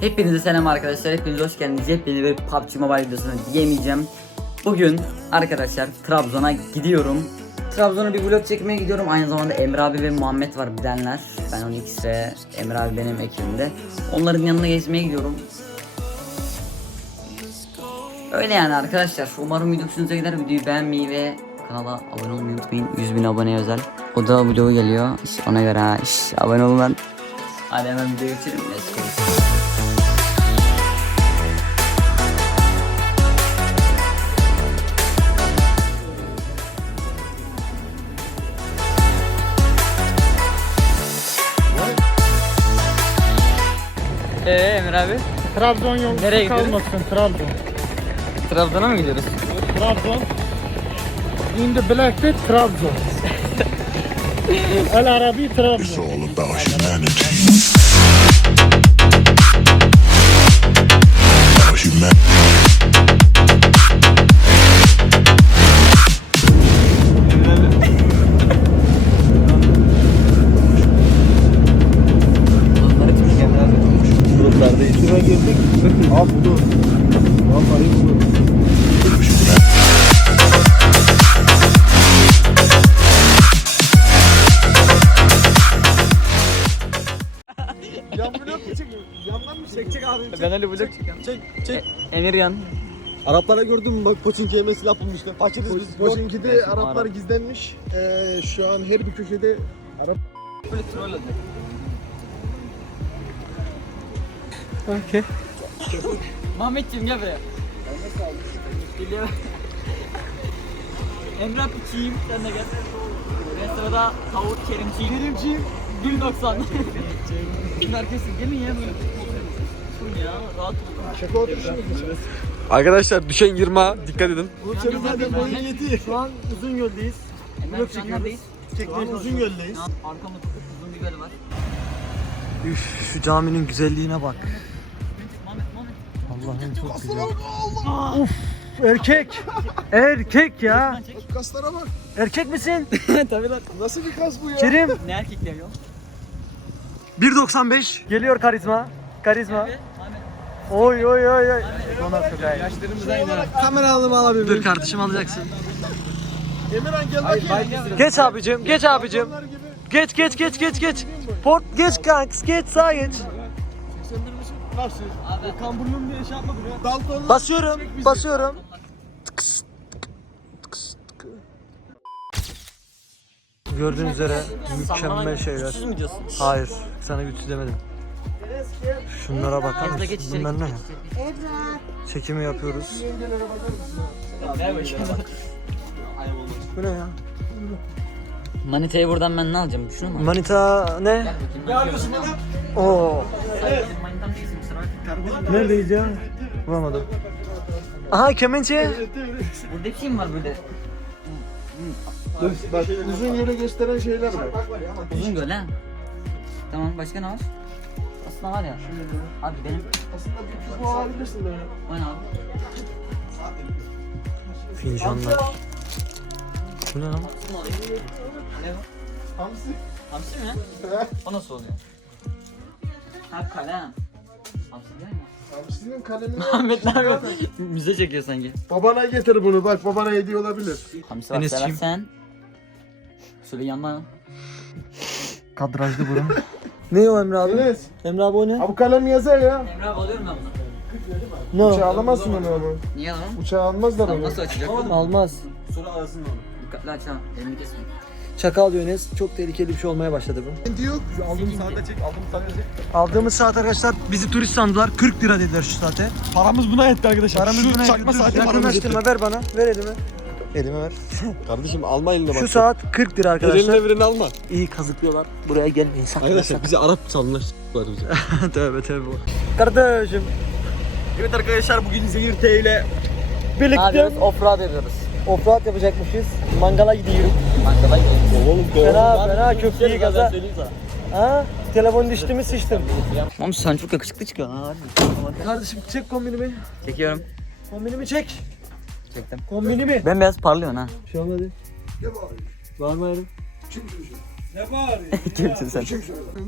Hepinize selam arkadaşlar. Hepiniz hoş geldiniz. Yepyeni bir PUBG Mobile videosuna diyemeyeceğim. Bugün arkadaşlar Trabzon'a gidiyorum. Trabzon'a bir vlog çekmeye gidiyorum. Aynı zamanda Emre abi ve Muhammed var bilenler. Ben 12 ve Emre abi benim ekibimde. Onların yanına gezmeye gidiyorum. Öyle yani arkadaşlar. Umarım video hoşunuza gider. Videoyu beğenmeyi ve kanala abone olmayı unutmayın. 100 bin aboneye özel. O da vlogu geliyor. Ona göre ha. Abone olun lan. Hadi hemen videoya geçelim. Let's go. Ee Emir abi Trabzon yolu Nereye gidiyoruz? kalmasın Trabzon. Trabzon'a mı gidiyoruz? Trabzon. In the black pit Trabzon. El Arabi Trabzon. Abi? Çek, Ben öyle vlog çekiyorum. çek, çek. Emir yan. Araplara gördün mü bak Poçinki yeme silah bulmuşlar. Kaçırız biz. Poçinki'de Evet, Araplar Arap. gizlenmiş. Ee, şu an her bir köşede Arap. Böyle troll olacak. Okay. Mehmetciğim gel buraya. Geliyor. Emre Piçiyim sen de gel. Ve sırada tavuk kerimciyim. Kerimciyim. 1.90. Şimdi arkadaşlar gelin ya böyle. Şaka oturuşunu geçeceğiz. Arkadaşlar düşen 20 dikkat edin. Bu çevirmeden boyun yedi. Şu an uzun göldeyiz. Emre Vlog çekiyoruz. an uzun göldeyiz. Arkamda çok uzun bir göl var. Üf, şu caminin güzelliğine bak. Allah'ım çok güzel. Uf, erkek. Erkek ya. Kaslara bak. Erkek misin? Tabii lan. Nasıl bir kas bu ya? Kerim. Ne erkekler yok? 1.95. Geliyor karizma. Karizma. Evet. Oy oy oy oy. Ona sokayım. Kamera alımı alabilir Dur kardeşim alacaksın. Emirhan gel bakayım. Geç abicim, geç abicim. Geç geç geç geç geç. Port geç kanks, geç sağa geç. Nasıl? Abi. Kamburlum diye şey yapmadım ya. Basıyorum, basıyorum. Gördüğünüz üzere mükemmel şeyler. Hayır, sana güçsüz demedim. Şunlara bakar Emre geç mısın? içeri. Bunlar ne? Çekimi yapıyoruz. Bu ne ya? Manitayı buradan ben ne alacağım? Şunu mu? Manita ne? Ne arıyorsun bana? Oo. Neredeyiz ya? Bulamadım. Aha kemençe. Burada bir şey mi var böyle? Dur bak uzun yolu gösteren şeyler var. Uzun göl ha. Tamam başka ne var? Aslında var ya. Abi benim Aslında bir bu alabilirsin böyle. o ne abi? Fincanlar. Bu ne lan? Şunu alayım. Ne bu? Hamsi. Hamsi mi? O nasıl oluyor? Ha kalem. Hamsi değil mi? Hamsinin kalemini Ahmet ne yapıyorsun? Müze çekiyor sanki. Babana getir bunu bak babana hediye olabilir. Hamsi Enes'ciğim. seversen. Yandan. Kadrajlı burun. ne o Emre abi? Enes. Emre abi o ne? Ha bu kalem yazar ya. Emre abi alıyorum ben bunu. Ne o? alamazsın onu ama. Niye lan? Uçağa almazlar Lan onu. nasıl açacak? Almaz. Dikkatli aç ha. Elini kesme. Çakal diyor Enes. Çok tehlikeli bir şey olmaya başladı bu. Yok. Aldığım saatte çek, aldığım saatte çek. Aldığımız saat arkadaşlar bizi turist sandılar. 40 lira dediler şu saate. Paramız buna yetti arkadaşlar. Paramız Şu buna çakma saati paramız yakınlaştırma yetti. ver bana. Ver elime. Elime ver. Kardeşim alma eline bak. Şu saat 40 lira arkadaşlar. Eline birini alma. İyi kazıklıyorlar. Buraya gelmeyin sakın. Arkadaşlar bizi Arap sandılar. s**lar bizi. tövbe tövbe. Kardeşim. Evet arkadaşlar bugün Zehir T ile Birlikte? Offroad yapıyoruz. offroad yapacakmışız. Mangala gidiyoruz. Mankala gidiyoruz. Oğlum Fena fena köfteyi gaza. Ha? Telefon düştü mü sıçtım. Oğlum sen çok yakışıklı çıkıyorsun ha. Kardeşim çek kombinimi. Çekiyorum. Kombinimi çek. Çektim. Kombinimi. Ben beyaz parlıyorsun ha. Şu an hadi. Var mı elim? Kimsin sen?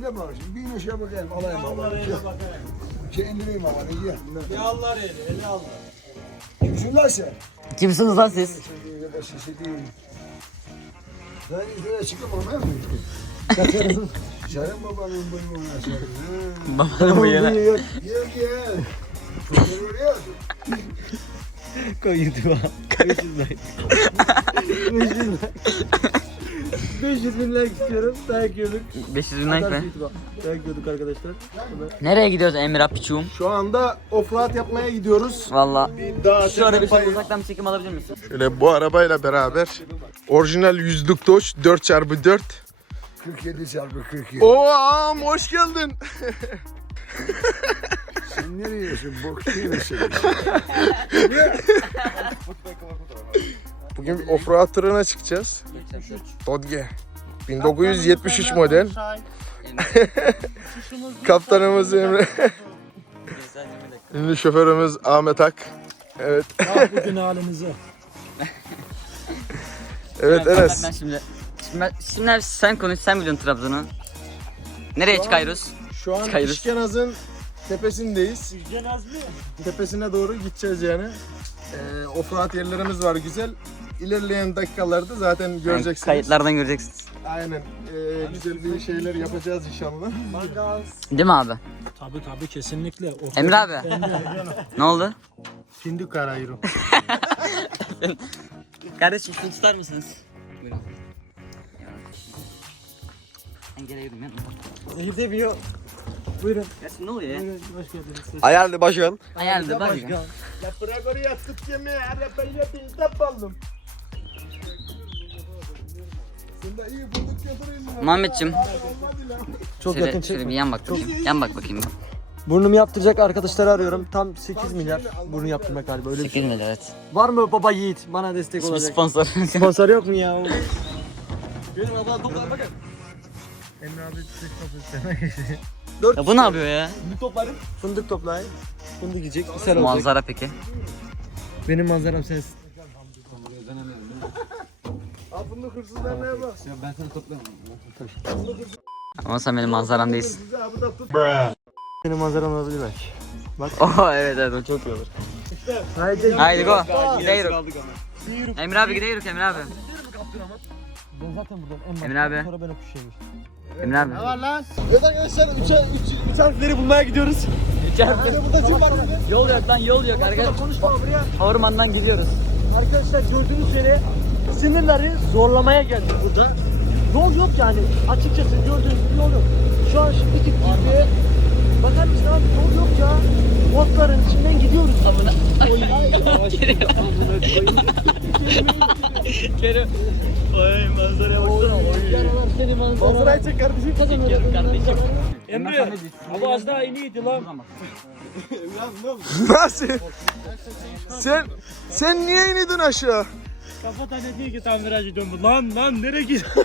Ne var şimdi? Bir şey bakayım alayım alayım. Şey indireyim ama ne. Ne Allah eli, eli Allah. Kimsin lan sen? Kimsiniz lan siz? Şişe ya değil. Ben izlere çıkıp ama mı? Kaçarım. Şahin babanın bıyığına şahin. Babanın bıyığına. Yok yok ya. Çok vuruyor. Koy YouTube'a. 500 like. 500 like. 500 bin like istiyorum. Dayak yiyorduk. 500 bin like be. YouTube'a. Dayak yiyorduk arkadaşlar. Nereye gidiyoruz Emir Apiçuğum? Şu anda offroad yapmaya gidiyoruz. Valla. Daha Şu arada bir şöyle uzaktan bir çekim alabilir misin? Şöyle bu arabayla beraber orijinal yüzlük Dodge 4x4. 47 çarpı 47. Oğam hoş geldin. Sen nereye yiyorsun? Bok değil misin? Bugün bir offroad turuna çıkacağız. Dodge. 1973 model. Kaptanımız Emre. Ünlü şoförümüz Ahmet Ak. Evet. Bugün halinize. Evet Ben Enes. şimdi. Şimdi, ben- şimdi sen konuş sen biliyorsun Trabzon'u. Nereye çıkıyoruz? Şu an Çıkıyoruz. İşkenaz'ın tepesindeyiz. Tepesine doğru gideceğiz yani. Ee, offroad yerlerimiz var güzel. İlerleyen dakikalarda zaten Yani göreceksiniz. kayıtlardan göreceksiniz. Aynen. Ee, güzel bir şeyler yapacağız inşallah. Değil mi abi? Tabii tabii kesinlikle. Emre abi. ne oldu? Fındık karayırım. Kardeşim şunu tutar mısınız? Buyurun. Ben yürüyorum ya. Zehir biniyor. Buyurun. Şimdi ne oluyor ya? Buyurun. Hoş geldiniz. Ayarlı başkan. Ayarlı bak. ya. La bırak oraya tut yemeği arabayla bir tap aldım. Muhammedciğim. Çok Şöyle, yakın şöyle çekme. bir yan bak bakayım. Yan bak bakayım. Burnumu yaptıracak arkadaşları arıyorum. Tam 8 milyar burnu yaptırmak galiba öyle bir şey. 8 milyar evet. Var mı baba yiğit bana destek Bir olacak? sponsor. Sponsor yok mu ya? Benim abla toplar bakın. Emre abi tek profesyonel. ya bu ne yapıyor ya? Bir toplarım. Fındık toplayın. Fındık yiyecek. Sen olacak. Manzara peki. Benim manzaram sensin. Al fındık hırsızlarına bak. Ama sen benim manzaram değilsin. Bize abi da tut. Benim manzaram olabilir belki. Oh evet evet o çok iyi olur. Haydi. Haydi go. Gidiyoruz. Emre abi gidiyoruz Emre abi. Ben zaten buradan en Emre abi. Sonra ben okuşayım. Emre abi. Evet arkadaşlar 3 3 3 harfleri bulmaya gidiyoruz. Burada kim var? Yol yok lan yol yok arkadaşlar. Konuşma buraya. Ormandan gidiyoruz. Arkadaşlar gördüğünüz üzere sınırları zorlamaya geldik burada. Yol yok yani. Açıkçası gördüğünüz gibi yol yok. Şu an şimdi gidip gitmeye bakar mısın abi yol yok ya. Botların içinden gidiyoruz. Amına. Kerim. Oy manzaraya baksana. Manzarayı çek kardeşim. Çekiyorum kardeşim. Emre. Ama az daha iniydi lan. Nasıl? sen sen niye inedin aşağı? Kafa tane değil ki tam virajı döndü. Lan lan nereye gidiyorsun?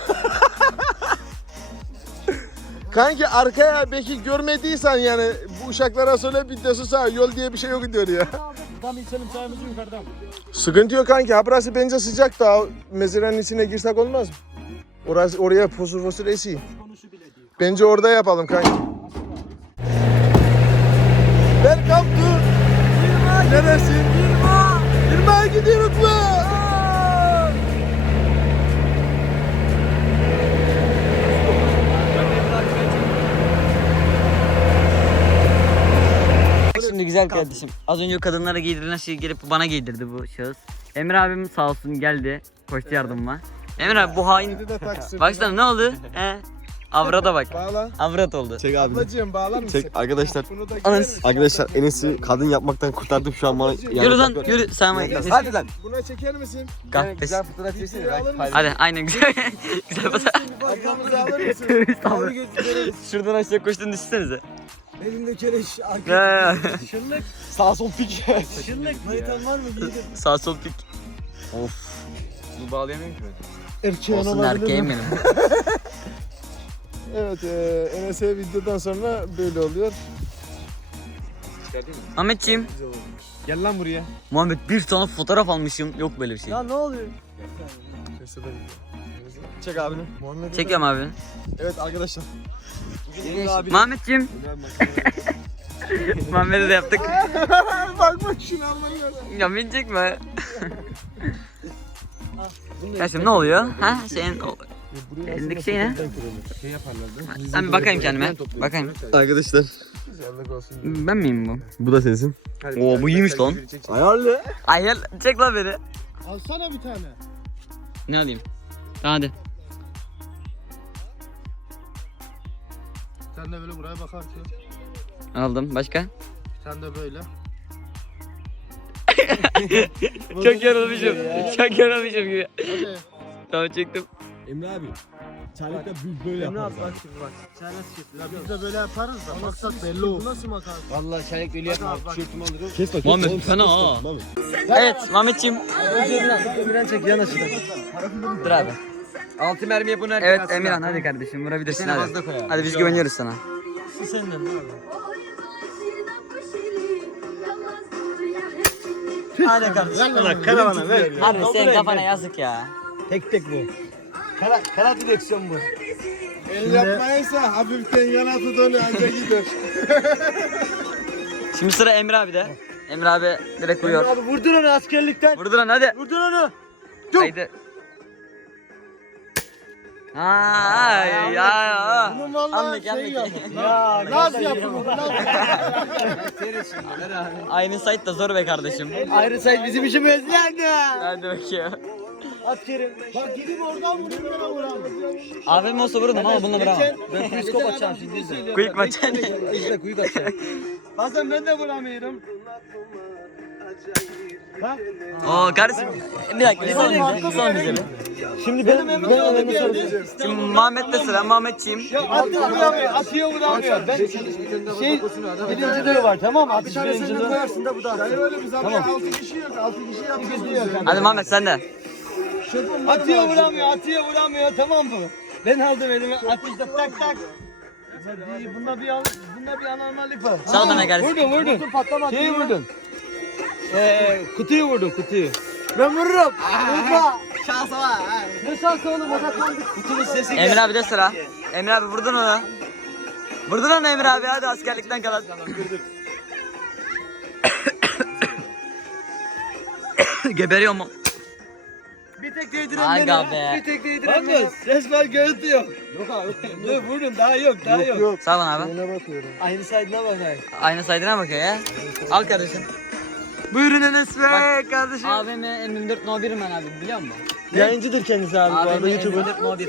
Kanki arkaya belki görmediysen yani bu uşaklara söyle bir de sağ yol diye bir şey yok diyor ya. Tam insanım sayımızı yukarıdan. Sıkıntı yok kanki. Ha burası bence sıcak da mezirenin içine girsek olmaz mı? Orası oraya fosur fosur esiyor. Bence orada yapalım kanki. Welcome to Neresi? Yirma. Yirma'ya gidiyoruz lan. Şimdi güzel kardeşim. Az önce kadınlara giydirilen şeyi gelip bana giydirdi bu şahıs. Emre abim sağ olsun geldi. Koştu yardıma. Emre abi bu hain... Baksana ne oldu? He? Avrada bak. Bağla. Avrat oldu. Çek abi. Ablacığım bağlar mısın? Çek arkadaşlar. Bunu da Anas. Arkadaşlar Enes'i kadın yapmaktan kurtardım şu an bana. Yürü lan yürü. Sen bak. Hadi lan. Buna çeker misin? Kahve. fotoğraf Videoyu alır mısın? Hadi aynen güzel. güzel fotoğraf. Ablamızı alır mısın? Şuradan aşağı koştuğunu düşünsenize. Elinde keleş. Ya. Şırlık. Sağ sol pik. Şırlık. Manitan var mı? Giydim. Sağ sol pik. of. Bunu bağlayamıyorum ki Erkeğin Olsun olabilir erkeğim benim. Evet, e, Enes'e videodan sonra böyle oluyor. Ahmetciğim. Gel lan buraya. Muhammed bir tane fotoğraf almışım. Yok böyle bir şey. Ya ne oluyor? Çek abini. Muhammed Çekiyorum abi. Evet arkadaşlar. Bugün abi. Muhammedciğim. Muhammed'e de yaptık. bak bak şunu Allah'ım. Ya binecek mi? Ya şimdi ne oluyor? Ha şeyin o- elindeki şey ne? Şey yaparlardı. Ben bir bakayım kendime. Bakayım. Arkadaşlar Güzellik olsun. Ben miyim bu? bu da sensin. Oo, bu iyiymiş lan. Ayarlı. Ay gel çek lan beni. Alsana bir tane. Ne alayım? Hadi. Sen de böyle buraya bakarken. Aldım. Başka? Sen de böyle. Çok yorulmuşum. Çok yorulmuşum gibi. Hadi. Tamam çektim. Emre abi. Çaylıkta böyle Emre abi bak şimdi bak. Nasıl yapıyorsun? Biz de böyle yaparız da maksat belli olsun. Nasıl makar? Vallahi çelik deli yapma. Tişörtümü alırım. Kes bak. Muhammed fena ha. Evet Mehmetciğim. Emirhan çek yanaşın. Dur abi. Altı mermi yapın herkes. Evet Emirhan hadi kardeşim vurabilirsin tane hadi. fazla koy abi. Hadi biz güveniyoruz sana. Senden ne abi? Hadi kardeşim. Bana karavana ver. Harbi senin kafana yazık ya. Tek tek bu. Kara, kara direksiyon bu. El yapmayırsa hafiften yana tut onu anca gider. Şimdi sıra Emre abi de. Emre abi direkt vuruyor. Abi vurdun onu askerlikten. Vurdur lan hadi. Vurdun onu. Haydi. Ay ya ya. Bunun vallahi şey yapma. Ya nasıl yapın bunu? Aynı site da zor be kardeşim. Ayrı say bizim işimiz yani. Hadi bakayım. Askerim. Bak gidip oradan vurayım ben vuramam. Abim olsa vururdum ama bununla vuramam. Ben periskop açacağım şimdi. Quick maç. İşte kuyuk açacağım. Bazen ben de vuramıyorum. Ha? Oo kardeşim. Bir dakika bir son bize bir. Şimdi benim ben önemli soracağım. Şimdi Muhammed'de sıra Muhammedciğim. Atıyor vuramıyor, atıyor vuramıyor. Ben şey birinci dönem var tamam mı? Atış birinci dönem. koyarsın da bu da Yani öyle biz abi 6 kişi yok. 6 kişi yapıyoruz. Hadi Muhammed sen de. Atıyor vuramıyor, atıyor vuramıyor tamam mı? Ben aldım elime atışta tak tak. Bunda bir bunda bir anormallik var. Sağ bana kardeşim. Vurdun vurdun. Şeyi vurdun. Ee, kutuyu vurdun kutuyu. Ben vururum. Vurma. Şansa var. Ne şansı oğlum odaklandık. Kutunun sesi Emre abi de sıra. Emre abi vurdun onu. Vurdun onu Emre abi hadi askerlikten kalan. Geberiyor mu? Bir tek değdiren Aga be. Bir tek değdiren beni. ses var görüntü yok. Yok abi. Dur vurun daha yok daha yok. Sağ ol abi. Aynı saydına bakayım. Aynı saydığına bakıyor ya. Al kardeşim. Buyurun Enes Bey kardeşim. AVM M24 No 1'im ben abi biliyor musun? Yayıncıdır kendisi abi bu AVM arada YouTuber. M24 No 1.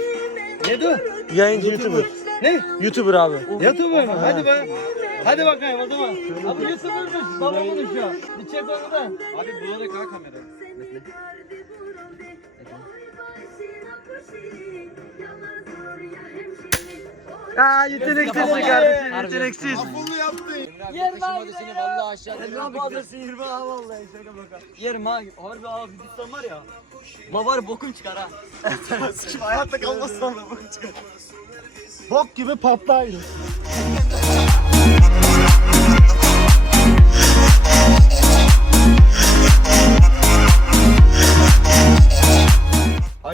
Ne diyor? Yayıncı YouTuber. Ne? YouTuber abi. YouTuber mı? Hadi be. Hadi bakayım o zaman. Abi YouTuber'mış. Baba konuşuyor. Bir çek onu da. Abi bulanık ha kamera. Aa yeteneksiz kardeşim. Yeteneksiz. Bunu yaptın. Seni vallahi aşağı. Sen ne yaparsın 20 ha vallahi şaka baka. Yerim ha. Harbi abi Hindistan var ya. La var bokun çıkar ha. Hayatta kalmazsan da bakın çıkar. Bok gibi patlayın.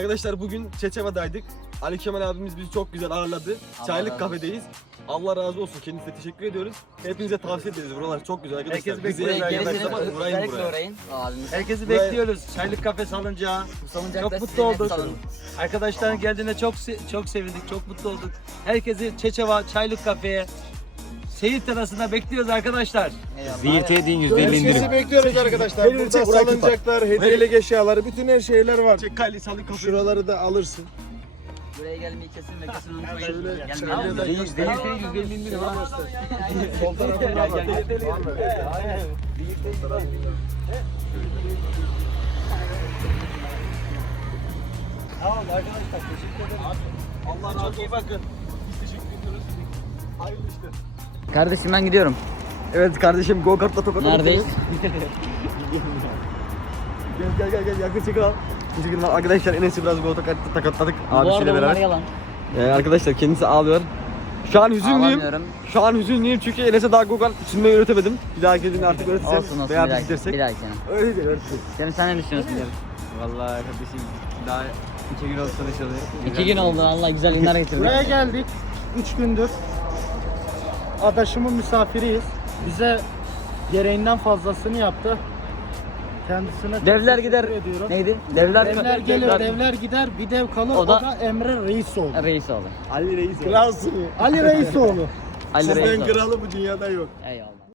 Arkadaşlar bugün Çeçeva'daydık. Ali Kemal abimiz bizi çok güzel ağırladı. Allah Çaylık razı kafedeyiz. Allah razı olsun. Kendisine teşekkür ediyoruz. Hepinize tavsiye ederiz. Buralar çok güzel arkadaşlar. Herkes Bizi bekliyor. Buraya gelmek gelirseniz zaman uğrayın özellikle buraya. uğrayın. Abimiz. Herkesi Buraya- bekliyoruz. Çaylık kafe salıncağı. Salıncakta Çok mutlu olduk. salın. Arkadaşların geldiğine çok se- çok sevindik, çok mutlu olduk. Herkesi Çeçeva Çaylık Kafe'ye Seyit terasına bekliyoruz arkadaşlar. Eyvallah. Herkesi bekliyoruz arkadaşlar. Benim Burada çek, burayı salıncaklar, hediyelik eşyaları, bütün her şeyler var. Çek kaylı salı kafe. Şuraları da alırsın. Buraya gelmeyi kesin ve kesin unutmayın. Gelmeyi çaylığa da unutmayın. göster. Sol tarafına bak. Tamam arkadaşlar teşekkür ederim. Allah razı olsun. iyi bakın. Kardeşim ben gidiyorum. Evet kardeşim go kartla tokat Neredeyiz? Gel gel gel gel yakın çekil al. Teşekkürler arkadaşlar Enes'i biraz go kartla takatladık abisiyle beraber. yalan. Ee, arkadaşlar kendisi ağlıyor. Şu an hüzünlüyüm. Ağlamıyorum. Şu an hüzünlüyüm çünkü Enes'e daha go kart sürmeyi öğretemedim. Bir dahaki gün artık öğretsem Olsun olsun veya bir biz gidersek. Bir dahaki yana. Öyle değil öğretsin. Senin sen ne düşünüyorsun diyorum. Vallahi kardeşim daha iki gün da çalıyor. İki gün oldu Allah güzel günler getirdi. Buraya geldik. 3 gündür. Adaşımın misafiriyiz. bize gereğinden fazlasını yaptı. Kendisine çok Devler teşekkür gider. ediyoruz. Neydi? Devler, Devler gelir, devler gider. Bir dev kalır. O O da- da, Emre Reisoğlu. Reis oldu. Ali Reis. Kralsın. Ali Reisoğlu. Ali Reis Sizden oldu. kralı bu dünyada yok. Eyvallah.